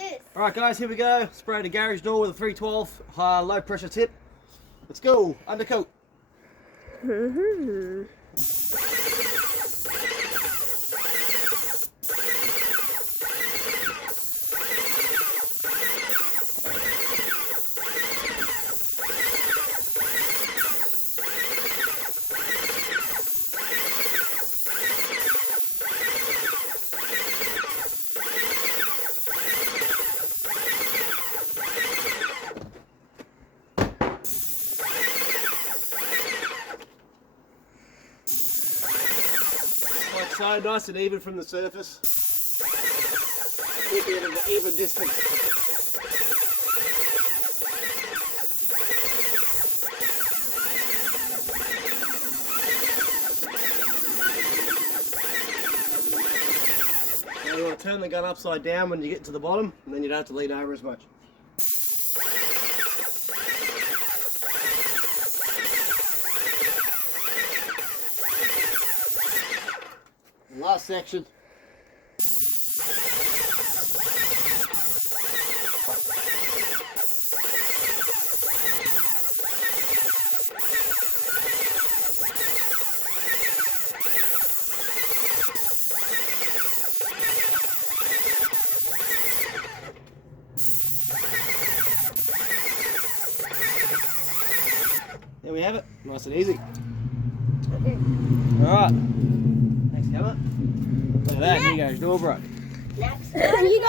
this. Alright guys, here we go. Spray the garage door with a 312 low pressure tip. Let's go, undercoat. Like so, nice and even from the surface. Keep it at an even distance. Now you want to turn the gun upside down when you get to the bottom, and then you don't have to lean over as much. Last section. There we have it, nice and easy. Okay. Alright, thanks Emma. Look at that, here goes door broke. Next. You got your